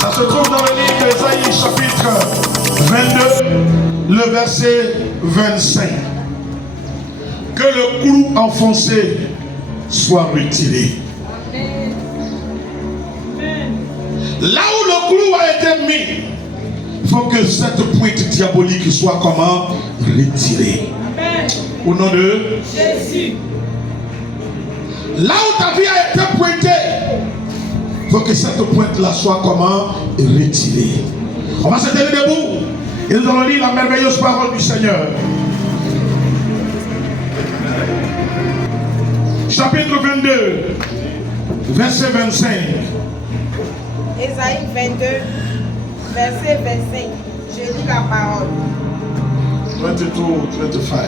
Ça se trouve dans le livre d'Ésaïe, chapitre 22, le verset 25. Que le clou enfoncé soit retiré. Là où le clou a été mis, il faut que cette pointe diabolique soit comment? Retirée. Au nom de Jésus. Là où ta vie a été pointée, il faut que cette pointe-là soit comment? Retirée. On va se tenir debout et nous allons lire la merveilleuse parole du Seigneur. Chapitre 22, verset 25. Ésaïe 22, verset 25. Je lis la parole. 22, 25.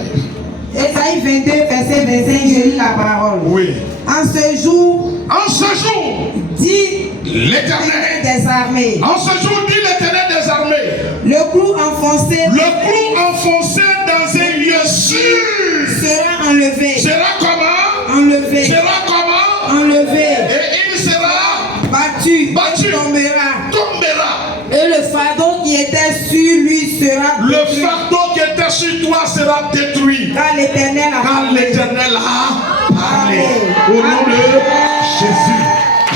Ésaïe 22, verset 25. Je lis la parole. Oui. En ce jour, dit l'Éternel des armées. En ce jour, dit l'Éternel des armées. Le clou enfoncé dans un lieu sûr sera enlevé. Sera comment? Enlevé. Sera comment? Enlevé. Et il sera battu. Tombera. Et le fardeau qui était sur lui sera détruit. Le fardeau qui était sur toi sera détruit. Car l'Éternel a parlé. Au nom de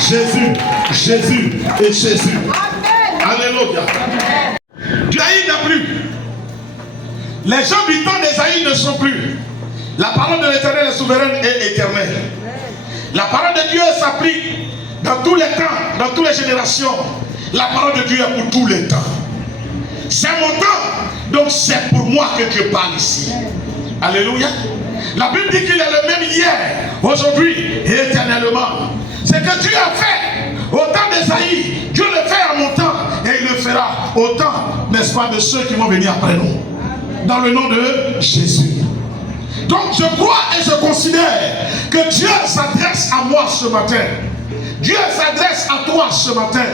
Jésus et Jésus. Alléluia. D'Aïe n'a plus. Les gens du temps d'Ésaïe ne sont plus. La parole de l'Éternel est souveraine et éternelle. La parole de Dieu s'applique dans tous les temps, dans toutes les générations. La parole de Dieu est pour tous les temps. C'est mon temps, donc c'est pour moi que Dieu parle ici. Alléluia. La Bible dit qu'il est le même hier, aujourd'hui et éternellement. C'est que Dieu a fait au temps d'Ésaïe. Dieu le fait à mon temps et il le fera au temps, n'est-ce pas, de ceux qui vont venir après nous. Dans le nom de Jésus. Donc je crois et je considère que Dieu s'adresse à moi ce matin. Dieu s'adresse à toi ce matin.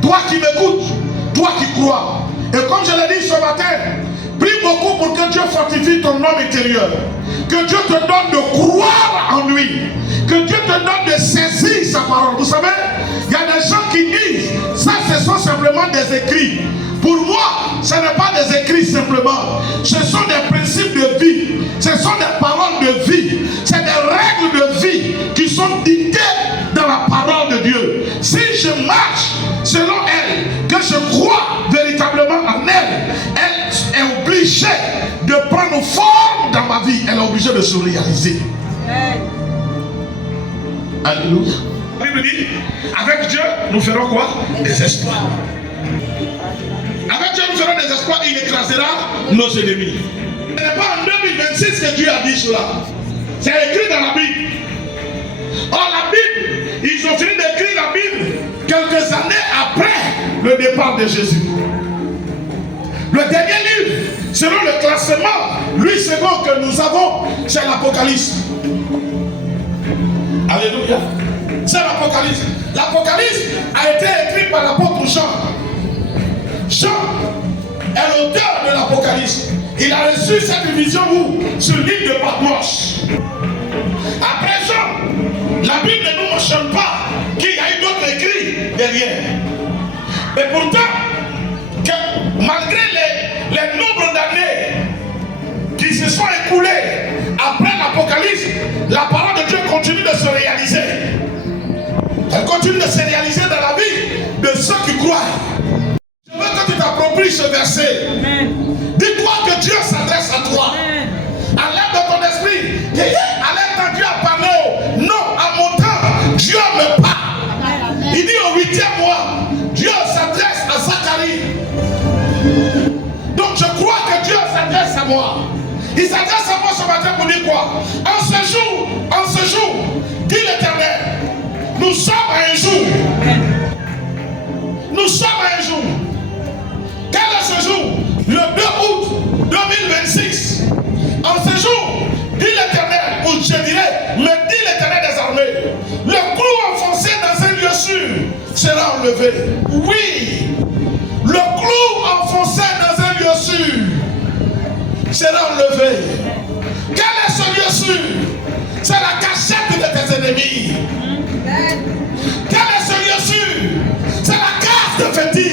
Toi qui m'écoutes, toi qui crois. Et comme je l'ai dit ce matin, prie beaucoup pour que Dieu fortifie ton homme intérieur. Que Dieu te donne de croire en lui. Que Dieu te donne de saisir sa parole. Vous savez, il y a des gens qui disent, ça ce sont simplement des écrits. Pour moi, ce n'est pas des écrits simplement. Ce sont des principes de vie. Ce sont des paroles de vie. C'est des règles de vie qui sont dictées dans la parole de Dieu. Si je marche selon elle, que je crois véritablement en elle, elle est obligée de prendre forme dans ma vie. Elle est obligée de se réaliser. Alléluia. La Bible dit, avec Dieu, nous ferons quoi? Des exploits. Avec Dieu, nous ferons des exploits, il écrasera nos ennemis. Ce n'est pas en 2026 que Dieu a dit cela. C'est écrit dans la Bible. Or, la Bible, ils ont fini d'écrire la Bible quelques années après le départ de Jésus. Le dernier livre, selon le classement, lui second que nous avons, c'est l'Apocalypse. Alléluia. C'est l'Apocalypse. L'Apocalypse a été écrit par l'apôtre Jean. Jean est l'auteur de l'Apocalypse. Il a reçu cette vision où? Sur l'île de Patmos. Après Jean, la Bible ne nous mentionne pas qu'il y a eu d'autres écrits derrière. Et pourtant, que malgré les nombres d'années qui se sont écoulées après l'Apocalypse, la parole de Dieu continue de se réaliser. Elle continue de se réaliser dans la vie de ceux qui croient. Je veux que tu t'appropries ce verset. Dis-toi que Dieu s'adresse à toi. À l'aide de ton esprit. À l'aide quand Dieu a parlé. Non, à mon temps, Dieu me parle. Il dit au 8e mois, Dieu s'adresse à Zacharie. Donc je crois que Dieu s'adresse à moi. Il s'adresse à moi ce matin pour dire quoi? En ce jour, dit l'Éternel, nous sommes à un jour. Nous sommes à un jour. Quel est ce jour? Le 2 août 2026. En ce jour, dit l'Éternel, ou je dirais, me dit l'Éternel des armées, le clou enfoncé dans un lieu sûr sera enlevé. Oui, le clou enfoncé dans un lieu sûr sera enlevé. Quel est ce lieu sûr? C'est la cachette de tes ennemis. Quel est ce lieu sûr? C'est la case de fétiche.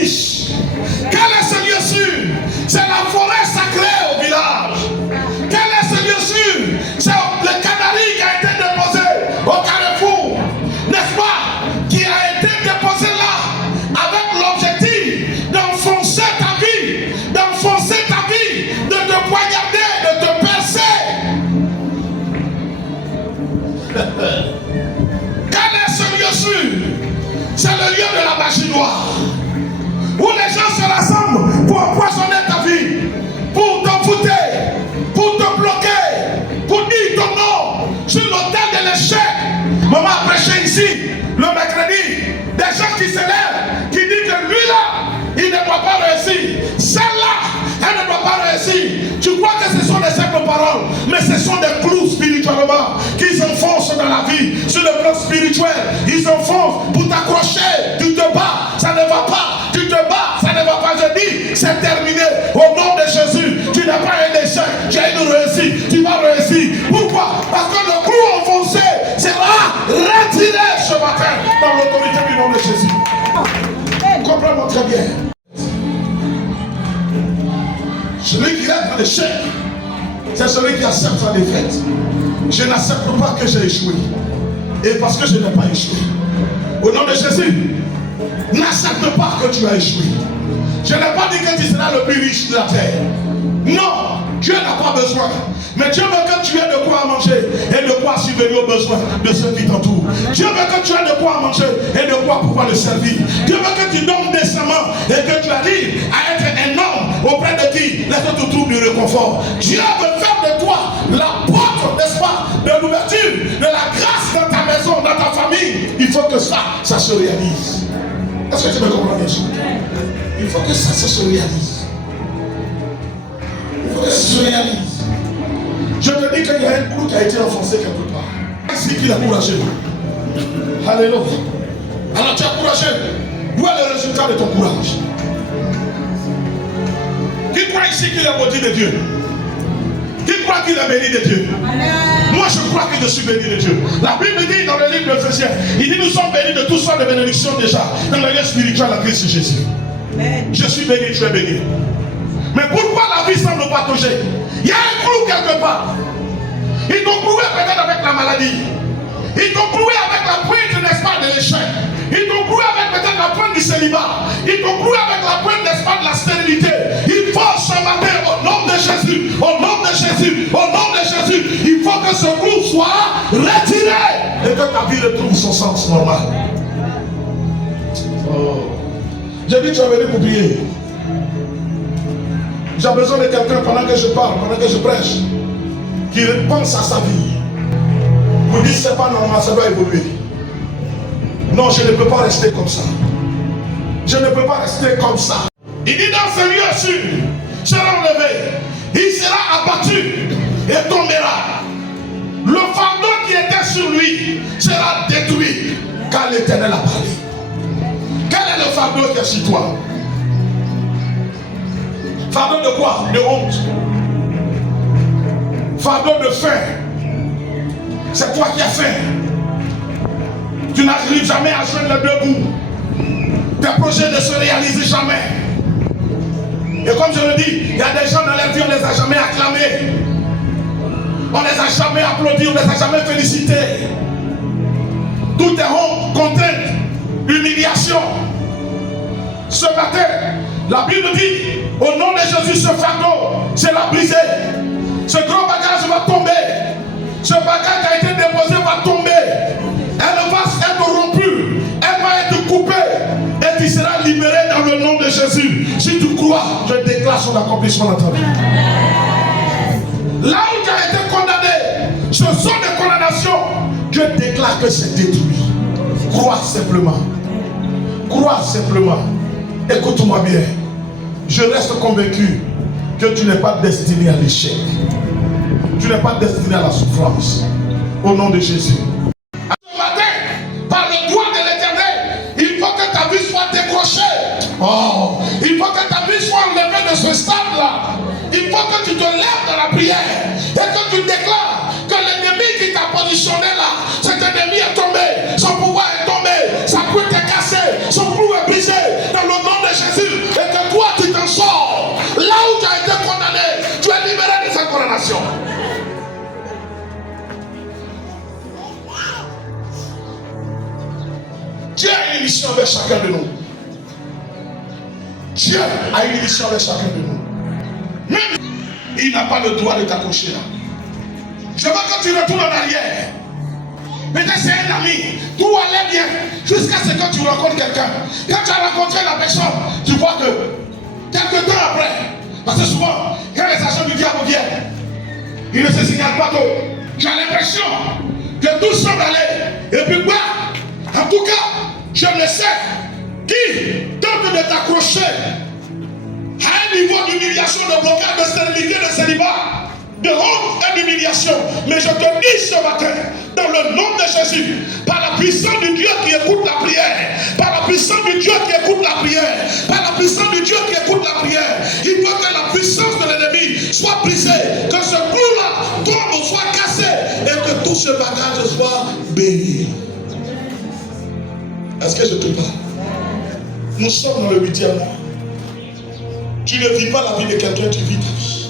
noir, où les gens se rassemblent pour empoisonner ta vie, pour t'envoûter, pour te bloquer, pour dire ton nom sur l'autel de l'échec. Maman a prêché ici le mercredi, des gens qui se lèvent, qui disent que lui là, il ne doit pas réussir. Celle-là, elle ne doit pas réussir. Tu crois que ce sont des simples paroles, mais ce sont des clous spirituellement qui s'enfoncent dans la vie. Sur le plan spirituel, ils s'enfoncent pour t'accrocher. Tu te bats, ça ne va pas. Tu te bats, ça ne va pas. Je dis, c'est terminé. Au nom de Jésus, tu n'as pas un échec, tu as une réussite. Tu vas réussir. Pourquoi? Parce que le clou enfoncé sera retiré ce matin dans l'autorité du nom de Jésus. Comprends-moi très bien. Celui qui est dans l'échec, c'est celui qui accepte sa défaite. Je n'accepte pas que j'ai échoué. Et parce que je n'ai pas échoué, au nom de Jésus, n'accepte pas que tu as échoué. Je n'ai pas dit que tu seras le plus riche de la terre. Non, Dieu n'a pas besoin. Mais Dieu veut que tu aies de quoi manger et de quoi subvenir aux besoins de ceux qui t'entourent. Dieu veut que tu aies de quoi manger et de quoi pouvoir le servir. Dieu veut que tu donnes décemment et que tu arrives à être un homme auprès de qui les autres trouvent du réconfort. Dieu veut faire de toi la porte, n'est-ce pas, de l'ouverture, de la grâce dans ta maison, dans ta famille. Il faut que ça se réalise. Est-ce que tu me comprends bien sûr? Il faut que ça se réalise. Il faut que ça se réalise. Je te dis qu'il y a un clou qui a été enfoncé quelque part. C'est qui l'a courageux. Alléluia. Alors tu as courageux. Où est le résultat de ton courage? Qui croit ici qu'il est maudit de Dieu? Qui croit qu'il est béni de Dieu? Moi je crois que je suis béni de Dieu. La Bible dit dans le livre de Ephésiens, il dit nous sommes bénis de toutes sortes de bénédictions déjà dans le lien spirituel à Christ Jésus. Je suis béni, tu es béni. Mais pourquoi la vie semble pas toucher? Il y a un clou quelque part. Ils t'ont cloué peut-être avec la maladie. Ils t'ont cloué avec la pointe, n'est-ce pas, de l'échec. Ils t'ont cloué avec peut-être la pointe du célibat. Ils t'ont cloué avec la pointe, n'est-ce pas, de la stérilité. Il faut ce matin, au nom de Jésus, au nom de Jésus, au nom de Jésus, il faut que ce clou soit retiré et que ta vie retrouve son sens normal. Oh. J'ai dit tu es venu pour prier. J'ai besoin de quelqu'un pendant que je parle, pendant que je prêche, qui pense à sa vie. Vous dites c'est pas normal, ça doit évoluer. Non, je ne peux pas rester comme ça. Je ne peux pas rester comme ça. Il dit dans ce lieu sûr, sera enlevé, il sera abattu et tombera. Le fardeau qui était sur lui sera détruit, car l'Éternel a parlé. Quel est le fardeau qui est sur toi? Fardeau de quoi? De honte. Fardeau de faim. C'est toi qui as faim. Tu n'arrives jamais à joindre les deux bouts. Tes projets ne se réalisent jamais. Et comme je le dis, il y a des gens dans leur vie, on ne les a jamais acclamés. On ne les a jamais applaudis, on ne les a jamais félicités. Tout est honte, contrainte, humiliation. Ce matin, la Bible dit, au nom de Jésus, ce fardeau sera brisé. Ce gros bagage va tomber. Ce bagage qui a été déposé va tomber. Elle va être rompue. Elle va être coupée. Et tu seras libéré dans le nom de Jésus. Si tu crois, je déclare son accomplissement dans ta vie. Là où tu as été condamné, ce sont des condamnations. Dieu déclare que c'est détruit. Crois simplement. Crois simplement. Écoute-moi bien. Je reste convaincu que tu n'es pas destiné à l'échec. Tu n'es pas destiné à la souffrance. Au nom de Jésus. Ce matin, par le doigt de l'Éternel, il faut que ta vie soit décrochée. Oh, il faut que ta vie soit enlevée de ce stade-là. Il faut que tu te lèves dans la prière et que tu déclares que l'ennemi qui t'a positionné là, cet ennemi est tombé, son pouvoir est tombé, sa couette est cassée, son clou est brisé dans le nom de Jésus. Et que toi tu t'en sors. Là où tu as été condamné, tu es libéré de cette condamnation. Dieu a une mission avec chacun de nous. Dieu a une mission avec chacun de nous. Même il n'a pas le droit de t'accrocher là. Je veux que tu retournes en arrière. peut-être c'est un ami, tout allait bien, jusqu'à ce que tu rencontres quelqu'un. Quand tu as rencontré la personne, tu vois que quelques temps après, parce que souvent, quand les agents du diable viennent, ils ne se signalent pas tôt. Tu as l'impression que tout semble aller. Et puis quoi? En tout cas, je ne sais qui tente de t'accrocher à un niveau d'humiliation, de blocage, de stérilité, de célibat, de honte et d'humiliation. Mais je te dis ce matin, dans le nom de Jésus, par la puissance du Dieu qui écoute la prière, par la puissance du Dieu qui écoute la prière, par la puissance du Dieu qui écoute la prière, il veut que la puissance de l'ennemi soit brisée, que ce clou-là tombe, soit cassé, et que tout ce bagage soit béni. Est-ce que je te parle? Nous sommes dans le 8e mois. Tu ne vis pas la vie de quelqu'un, tu vis ta vie.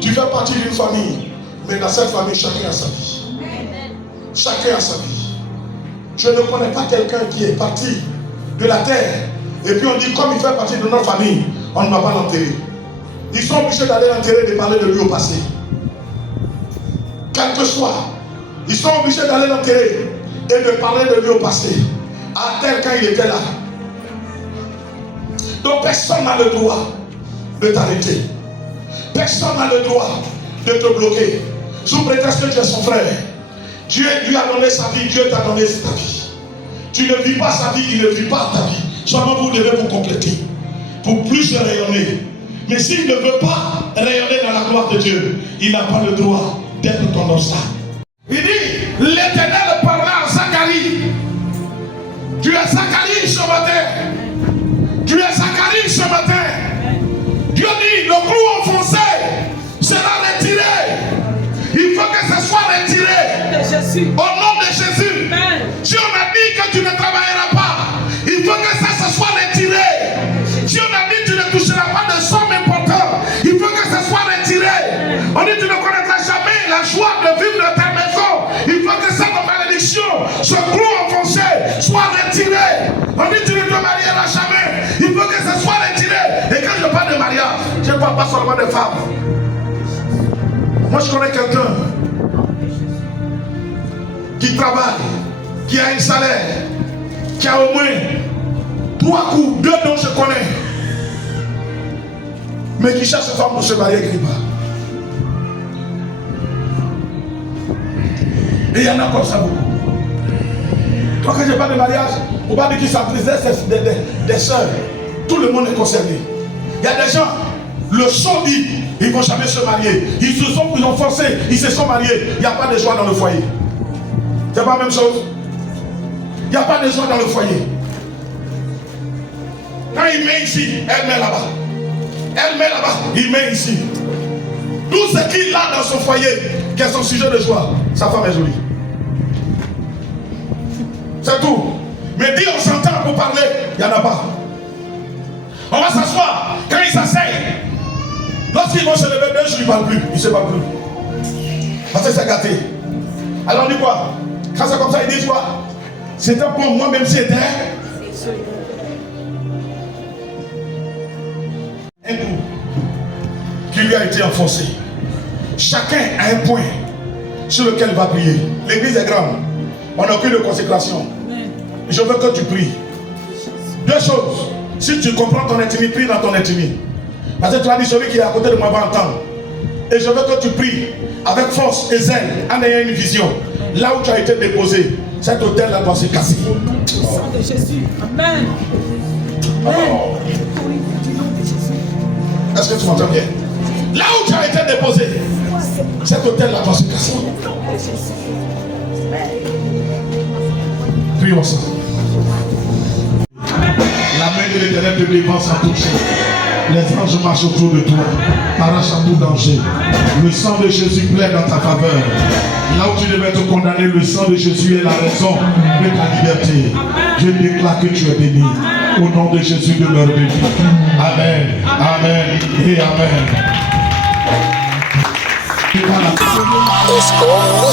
Tu fais partie d'une famille, mais dans cette famille, chacun a sa vie. Chacun a sa vie. Je ne connais pas quelqu'un qui est parti de la terre, et puis on dit, comme il fait partie de notre famille, on ne va pas l'enterrer. Ils sont obligés d'aller l'enterrer et de parler de lui au passé. Quel que soit, ils sont obligés d'aller l'enterrer et de parler de lui au passé. À tel quand il était là. Donc personne n'a le droit de t'arrêter. Personne n'a le droit de te bloquer. Sous prétexte que tu es son frère. Dieu lui a donné sa vie, Dieu t'a donné ta vie. Tu ne vis pas sa vie, il ne vit pas ta vie. Seulement vous devez vous compléter pour plus rayonner. Mais s'il ne veut pas rayonner dans la gloire de Dieu, il n'a pas le droit d'être ton obstacle. Il dit, l'Éternel parla à Zacharie. Tu es Zacharie ce matin. Tu es Zacharie ce matin. Dieu dit, le clou enfoncé sera retiré. Il faut que ce soit retiré. Au nom de Jésus. Amen. Si on a dit que tu ne travailleras pas, il faut que ça se soit retiré. Si on a dit que tu ne toucheras pas de somme importante, il faut que ça soit retiré. On dit que tu ne connaîtras jamais la joie de vivre dans ta maison. Il faut que cette malédiction, ce clou enfoncé, soit retiré. On dit que tu ne te marieras jamais. Il faut que ça soit retiré. Et quand je parle de mariage, je ne parle pas seulement de femmes. Moi je connais quelqu'un qui travaille, qui a un salaire, qui a au moins 3 coups, 2 dont je connais, mais qui cherche une femme pour se marier quelque part. Et il y en a comme ça beaucoup. Quand je parle de mariage, on parle de qui s'apprécie des soeurs. Tout le monde est concerné. Il y a des gens, le son dit, ils ne vont jamais se marier. Ils ont forcé, ils se sont mariés. Il n'y a pas de joie dans le foyer. C'est pas la même chose. Il n'y a pas de joie dans le foyer. Quand il met ici, elle met là-bas. Elle met là-bas, il met ici. Tout ce qu'il a dans son foyer, qui est son sujet de joie, sa femme est jolie. C'est tout. Mais dit on s'entend pour parler, il n'y en a pas. On va s'asseoir. Quand il s'asseye, lorsqu'ils vont se lever, je ne lui parle plus. Il ne se parle plus. Parce que c'est gâté. Alors on dit quoi? Quand c'est comme ça, ils disent quoi? C'était pour moi-même, c'était un coup qui lui a été enfoncé. Chacun a un point sur lequel il va prier. L'église est grande. On n'a aucune consécration. Je veux que tu pries. 2 choses. Si tu comprends ton intimité, prie dans ton intimité. Parce que tu as dit, celui qui est à côté de moi va entendre. Et je veux que tu pries avec force et zèle en ayant une vision. Là où tu as été déposé, cet hôtel-là doit se casser. Au nom du sang de Jésus. Amen. Amen. Est-ce que tu m'entends bien? Là où tu as été déposé, cet hôtel-là doit se casser. Prions ça. La main de l'Éternel te défend sans toucher. Les anges marchent autour de toi, arrachent à tout danger. Le sang de Jésus plaît dans ta faveur. Là où tu devais te condamner, le sang de Jésus est la raison de ta liberté. Je déclare que tu es béni. Au nom de Jésus, demeure béni. Amen, amen et amen. Es como